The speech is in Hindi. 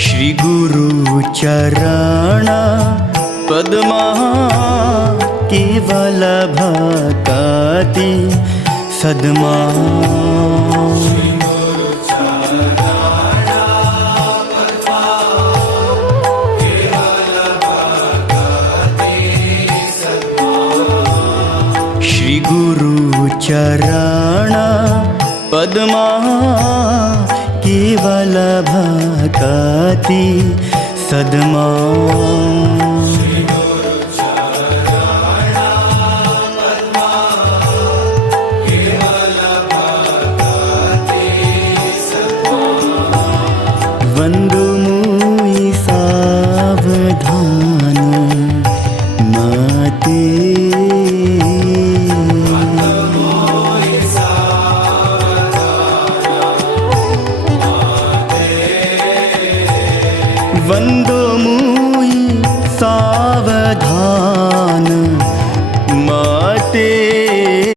श्री गुरु चरण पद्मा केवल भक्ति सद्मा। श्री गुरु चरण पद्मा केवल भक्ति सद्मा। वंदु मुई सावधान माते, वंदो मुई सा